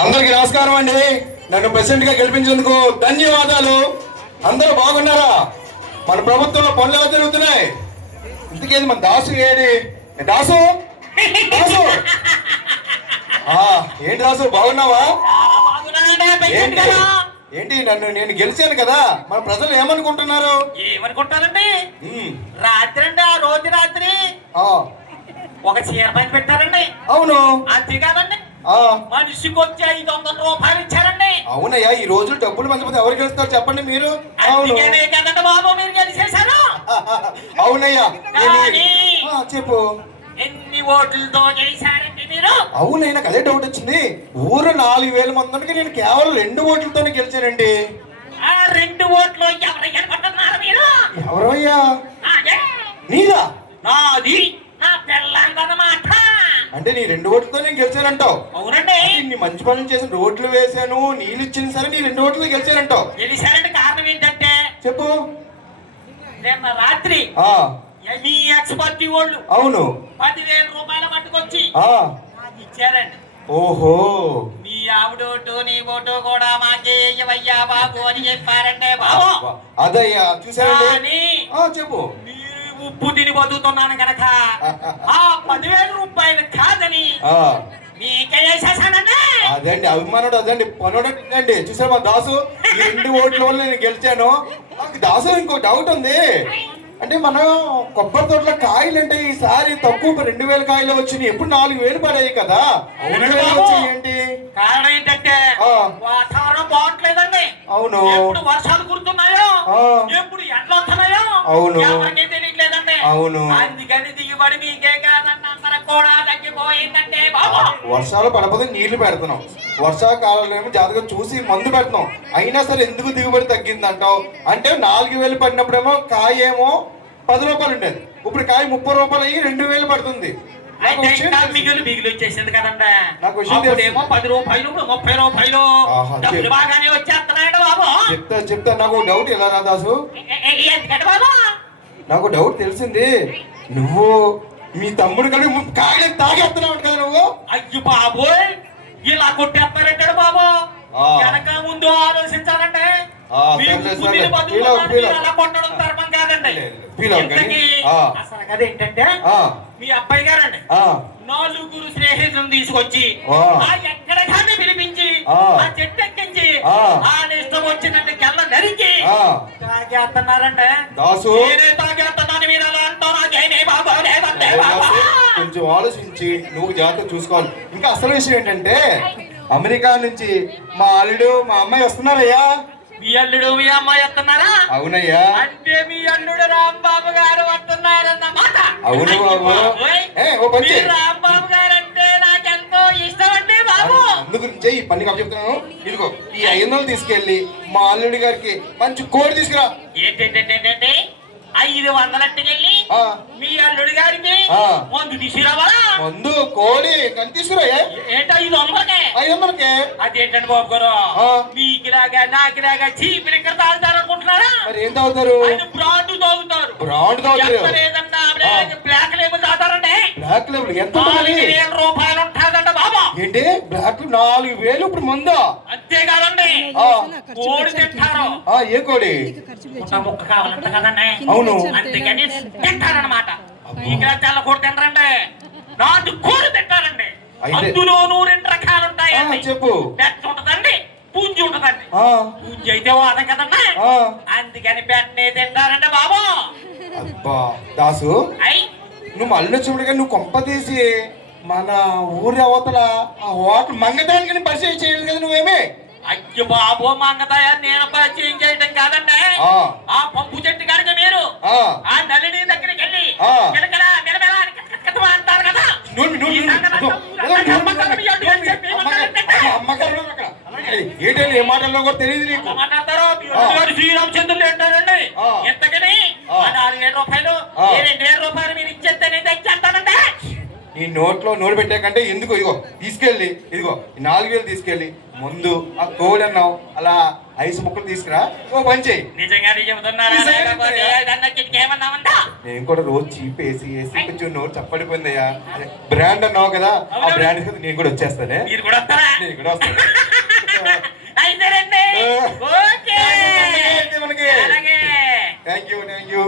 అందరికి నమస్కారం అండి. నన్ను ప్రెసిడెంట్ గా గెలిపించేందుకు ధన్యవాదాలు. అందరూ బాగున్నారా? మన ప్రభుత్వంలో పనులు ఎలా జరుగుతున్నాయి? ఇంతకేది మన దాసు ఏడి? దాసు దాసు ఏంటి దాసు బాగున్నావా? ఏంటి నేను గెలిచాను కదా, మన ప్రజలు ఏమనుకుంటున్నారు? ఏమనుకుంటారండి? రాత్రి అండి, ఆ రోజు రాత్రి ఒక చీర పైన పెట్టారండి. అవును, అంతేకాదండి మనిషికి వచ్చి 500 రూపాయలు ఇచ్చారండి. అవునయ్యా, ఈ రోజు డబ్బులు మంచిపోతే ఎవరు గెలుస్తారు చెప్పండి మీరు? కదండి బాబు మీరు గెలిచేశారు. అవునయ్యా, చెప్పు ఎన్ని ఓట్లతో గెలిచారండి మీరు? అవునయ్యా, నాకు అదే డౌట్ వచ్చింది. ఊరు 4000 మంది ఉంటే నేను కేవలం 2 ఓట్లతోనే గెలిచానండి. ఆ 2 ఓట్లు ఎవరయ్యా అనుకుంటున్నారు మీరు? ఎవరయ్యా? నీదా? నాది, నా పిల్లలన్నమాట. అంటే నీ 2 ఓట్లతో నేను గెలిచానంటావు? అవునండి. నీ మంచి పనులు చేసి రోడ్లు వేసాను, నీళ్ళు ఇచ్చిన సరే నీ 2 ఓట్లతో గెలిచానంటావు. గెలిచారంటే కారణం ఏంటంటే చెప్పు. నిన్న రాత్రి మీ ఎక్స్పర్టీ వాళ్ళు అవును 10,000 రూపాయలు పట్టుకొచ్చి ఇచ్చారండి. ఓహో, మీ ఆవిడోటు నీ ఓటు కూడా మాకే ఇయ్యవయ్యా బాబు అని చెప్పారంటే బాబు. అదయ్యా చూసారండి. చెప్పు. ఉప్పు తిని బతుకుతున్నాను కనుక ఆ 10,000 రూపాయలు కాదని మీకే వేసేసానండి. అదండి అభిమానుడు, అదండి పనుడు అండి. చూసారు మా దాసు, ఈ 2 ఓట్ల వల్ల నేను గెలిచాను. దాసు ఇంకో డౌట్ ఉంది. అంటే మనం కొబ్బరి తోటలో కాయలు అంటే ఈసారి తక్కువ 2,000 కాయలు వచ్చినాయి. ఎప్పుడు 4,000 పడాయి కదా, ఏంటి కారణం? ఏంటంటే వాతావరణం బాగుంటలేదండి. అవును, ఎప్పుడు వర్షాలు కురుతున్నాయో, ఎప్పుడు ఎండలు వస్తున్నాయో అవును తెలియట్లేదండి. అవును, అందుకని దిగుబడి మీకే కారణం కూడా తగ్గిపోయిందంటే బాబు. వర్షాలు పడకపోతే నీళ్లు పెడుతున్నాం, వర్షాకాలంలో ఏమో జాతకం చూసి మందు పెడుతున్నాం. అయినా సరే ఎందుకు దిగుబడి తగ్గిందంటావు? అంటే 4,000 పడినప్పుడేమో కాయ ఏమో 10 రూపాయలు ఉండేది, ఇప్పుడు కాయ 30 రూపాయలు అయ్యి 2,000 పడుతుంది. మిగిలి వచ్చేసింది కదండి. నాకు విషయం ఏమో 10 రూపాయలు, 30 రూపాయలు బాగానే వచ్చేస్తున్నాయండి బాబు. చెప్తా నాకు డౌట్. ఎలా రా దాసు, బాబు నాకు డౌట్ తెలిసింది. నువ్వు మీ తమ్ముడు కలిసి కాయలు తాగేస్తున్నావు కదా నువ్వు? అయ్యో బాబోయ్, ఇలా కొట్టేస్తారంటాడు బాబు. వెనక ముందు ఆలోచించాలంటే కొట్టడం ధర్మం కాదండి. అసలు అదేంటంటే మీ అబ్బాయి గారండి 4 స్నేహితులను తీసుకొచ్చి ఎక్కడ కానీ పిలిపించి ఆ చెట్టు ఎక్కించి ఆ ఇష్టం వచ్చినట్టు గెల్ల నరికి తాగేస్తున్నారంటే నేనే తాగేస్తున్నాను మీరు అలా అంటారు. కొంచెం ఆలోచించి నువ్వు జాగ్రత్త చూసుకోవాలి. ఇంకా అసలు విషయం ఏంటంటే అమెరికా నుంచి మా అల్లుడు మా అమ్మాయి వస్తున్నారయ్యా. మీ అల్లుడు మీ అమ్మాయి వస్తున్నారా? అవునయ్యా. అంటే మీ అల్లుడు రాంబాబు గారు వస్తున్నారన్నమాట. అవును బాబు. రాంబాబు గారు అంటే నాకెంతో ఇష్టం అండి బాబు. అందు గురించే ఈ పని చెప్తున్నాను. ఇదిగో ఈ 500 తీసుకెళ్ళి మా అల్లుడి గారికి మంచి కోడి తీసుకురా. ఏంటంటే 500 మీ అల్లుడి గారికి మందు తీసుకురావాలా? మందు కోడి కానీ తీసుకురా. ఏంటి 500కే? అదేంటండి బాబు గారు, మీకిలాగా నాకిలాగా చీప్ లిక్కర్ తాగుతారు అనుకుంటున్నారా? మరి ఏం తాగుతారు? బ్రాండ్ తాగుతారు. బ్రాండ్ తాగుతారు లేదన్నా బ్లాక్ లేబుల్ తాగుతారండి. బ్లాక్ లేబుల్ ఎంత? 4,000 రూపాయలు ఉంటుందంట బాబా. ఏంటి బ్లాక్ 4,000 ఇప్పుడు మందా? అంతేకాదండి కోడి తింటారు. ఏ కోడి? ముక్క కావాలంట కదండి. అవును, అందుకని తింటారనమాట. ఇక్కడ తెల్ల కోడి తింటారండి, నాటు కోడి తింటారండి. అందులోనూ 2 రకాలు ఉంటాయండి. చెప్పు. పెద్ద ఉంటదండి, పుంజి ఉంటదండి. పుంజి అయితే వాదం కదండి, అందుకని పెట్టనే తింటారండి బాబు. అబ్బా దాసు, నువ్వు మళ్ళీ వచ్చినప్పుడు నువ్వు కొంప తీసి మన ఊరి అవతల ఆ హోటల్ మంగతానికి పరిచయం చేయాలి కదా నువ్వేమే? అయ్యో బాబు, మంగతాయ నేను పరిచయం చేయటం కాదండి. ఆ పంపు చెట్టు కనుక మీరు ఆ నలిని దగ్గరికి వెళ్ళి అంటారు కదా. ఏంటంటే ఏ మాటల్లో కూడా తెలియదు నీకు. మాట్లాడతారు శ్రీరామచంద్రులు ఏంటారండి. ఎంతకని 4,000 రూపాయలు 2,000 రూపాయలు మీరు ఇచ్చేస్తానంటే ఇచ్చేస్తానండి. ఈ నోటు పెట్టాకంటే ఎందుకు ఇదిగో తీసుకెళ్ళి ఇదిగో ఈ 4,000 తీసుకెళ్ళి ముందు ఆ కోడ్ అన్నావు అలా 5 ముక్కలు తీసుకురా ఓ పని చెయ్యి. నిజంగానే చెబుతున్నారా లేకపోతే ఏదన్నా చిటికేమన్నా ఉందా? నేను కూడా రోజు చీప్ వేసి కొంచెం నోరు చప్పడిపోయిందయ్యా. బ్రాండ్ అన్నావు కదా, ఆ బ్రాండ్ కదా నేను కూడా వచ్చేస్తానే. మీరు కూడా వస్తారా? నేను కూడా వస్తాను. అయితే రండి. ఓకే మనకి అలాగే థ్యాంక్ యూ